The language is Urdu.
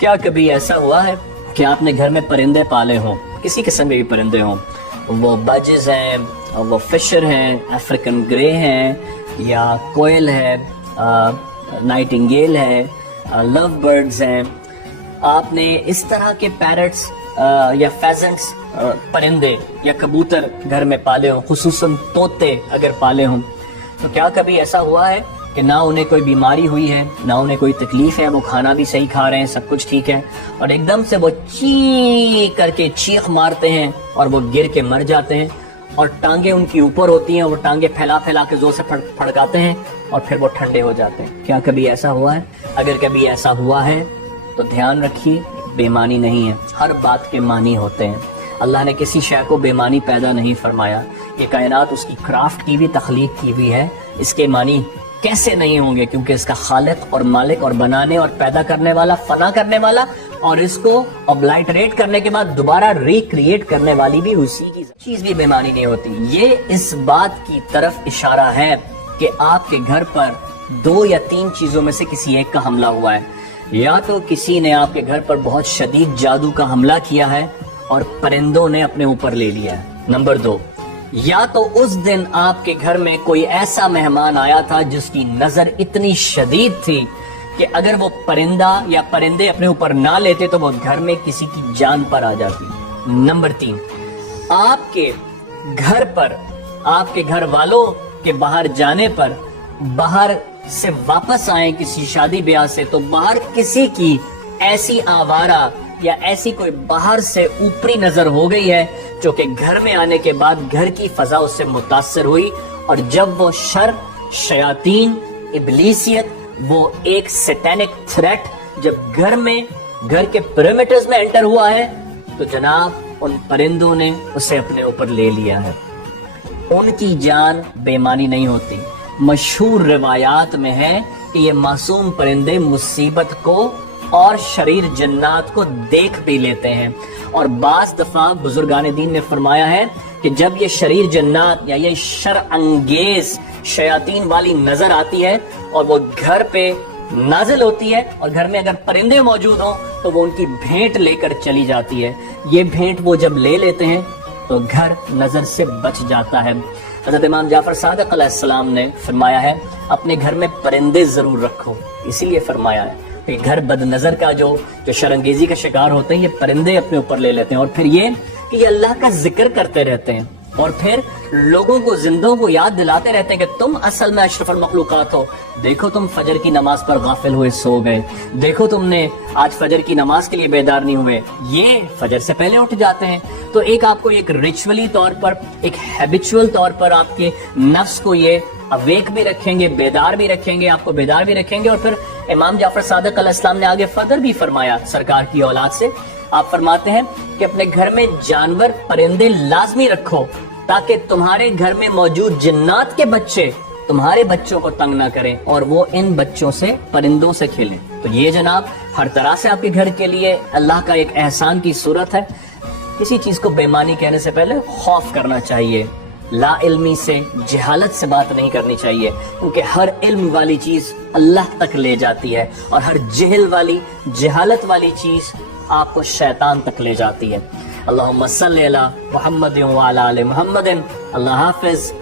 کیا کبھی ایسا ہوا ہے کہ آپ نے گھر میں پرندے پالے ہوں، کسی قسم کے بھی پرندے ہوں، وہ بجز ہیں، وہ فشر ہیں، افریکن گرے ہیں، یا کوئل ہے، نائٹنگیل ہے، لو برڈز ہیں، آپ نے اس طرح کے پیرٹس یا فیزنٹس پرندے یا کبوتر گھر میں پالے ہوں، خصوصاً طوطے اگر پالے ہوں، تو کیا کبھی ایسا ہوا ہے کہ نہ انہیں کوئی بیماری ہوئی ہے، نہ انہیں کوئی تکلیف ہے، وہ کھانا بھی صحیح کھا رہے ہیں، سب کچھ ٹھیک ہے، اور ایک دم سے وہ چیخ کر کے چیخ مارتے ہیں اور وہ گر کے مر جاتے ہیں، اور ٹانگیں ان کی اوپر ہوتی ہیں، وہ ٹانگیں پھیلا پھیلا کے زور سے پھڑکاتے ہیں اور پھر وہ ٹھنڈے ہو جاتے ہیں؟ کیا کبھی ایسا ہوا ہے؟ اگر کبھی ایسا ہوا ہے تو دھیان رکھیے، بے معنی نہیں ہے، ہر بات کے معنی ہوتے ہیں۔ اللہ نے کسی شے کو بے معنی پیدا نہیں فرمایا، یہ کائنات اس کی کرافٹ کی بھی تخلیق کی ہوئی ہے، اس کے معنی کیسے نہیں ہوں گے؟ کیونکہ اس کا خالق اور مالک اور بنانے اور پیدا کرنے والا، فنا کرنے والا، اور اس کو ابلائٹریٹ کرنے کے بعد دوبارہ ریکریٹ کرنے والی بھی اسی کی چیز بھی بے معنی نہیں ہوتی۔ یہ اس بات کی طرف اشارہ ہے کہ آپ کے گھر پر 2 یا 3 چیزوں میں سے کسی ایک کا حملہ ہوا ہے، یا تو کسی نے آپ کے گھر پر بہت شدید جادو کا حملہ کیا ہے اور پرندوں نے اپنے اوپر لے لیا ہے، نمبر 2، یا تو اس دن آپ کے گھر میں کوئی ایسا مہمان آیا تھا جس کی نظر اتنی شدید تھی کہ اگر وہ پرندہ یا پرندے اپنے اوپر نہ لیتے تو وہ گھر میں کسی کی جان پر آ جاتی، نمبر 3، آپ کے گھر پر، آپ کے گھر والوں کے باہر جانے پر، باہر سے واپس آئیں کسی شادی بیاہ سے، تو باہر کسی کی ایسی آوارہ یا ایسی کوئی باہر سے اوپری نظر ہو گئی ہے جو کہ گھر میں آنے کے بعد گھر کی فضا اس سے متاثر ہوئی، اور جب وہ شر، شیاطین، ابلیسیت، وہ ایک سیٹینک تھریٹ جب گھر میں، گھر کے پیرامیٹرز میں انٹر ہوا ہے، تو جناب ان پرندوں نے اسے اپنے اوپر لے لیا ہے۔ ان کی جان بے معنی نہیں ہوتی۔ مشہور روایات میں ہے کہ یہ معصوم پرندے مصیبت کو اور شریر جنات کو دیکھ بھی لیتے ہیں، اور بعض دفعہ بزرگان دین نے فرمایا ہے کہ جب یہ شریر جنات یا یہ شر انگیز شیاطین والی نظر آتی ہے اور وہ گھر پہ نازل ہوتی ہے، اور گھر میں اگر پرندے موجود ہوں تو وہ ان کی بھیٹ لے کر چلی جاتی ہے۔ یہ بھیٹ وہ جب لے لیتے ہیں تو گھر نظر سے بچ جاتا ہے۔ حضرت امام جعفر صادق علیہ السلام نے فرمایا ہے اپنے گھر میں پرندے ضرور رکھو، اسی لیے فرمایا ہے کہ گھر بد نظر کا جو شرنگیزی کا شکار ہوتے ہیں، یہ پرندے اپنے اوپر لے لیتے ہیں، اور پھر یہ کہ یہ اللہ کا ذکر کرتے رہتے ہیں، اور پھر لوگوں کو، زندوں کو یاد دلاتے رہتے ہیں کہ تم اصل میں اشرف المخلوقات ہو، دیکھو تم فجر کی نماز پر غافل ہوئے سو گئے، دیکھو تم نے آج فجر کی نماز کے لیے بیدار نہیں ہوئے، یہ فجر سے پہلے اٹھ جاتے ہیں۔ تو ایک آپ کو ایک ریچولی طور پر، ایک ہیبیچول طور پر آپ کے نفس کو یہ اویک بھی رکھیں گے، بیدار بھی رکھیں گے، آپ کو بیدار بھی رکھیں گے۔ اور پھر امام جعفر صادق علیہ السلام نے آگے فردر بھی فرمایا سرکار کی اولاد سے، آپ فرماتے ہیں کہ اپنے گھر میں جانور، پرندے لازمی رکھو تاکہ تمہارے گھر میں موجود جنات کے بچے تمہارے بچوں کو تنگ نہ کریں اور وہ ان بچوں سے، پرندوں سے کھیلیں۔ تو یہ جناب ہر طرح سے آپ کے گھر کے لیے اللہ کا ایک احسان کی صورت ہے۔ کسی چیز کو بے معنی کہنے سے پہلے خوف کرنا چاہیے، لا علمی سے، جہالت سے بات نہیں کرنی چاہیے، کیونکہ ہر علم والی چیز اللہ تک لے جاتی ہے، اور ہر جہل والی، جہالت والی چیز آپ کو شیطان تک لے جاتی ہے۔ اللہم صلی علی محمد وعلی آل محمد۔ اللہ حافظ۔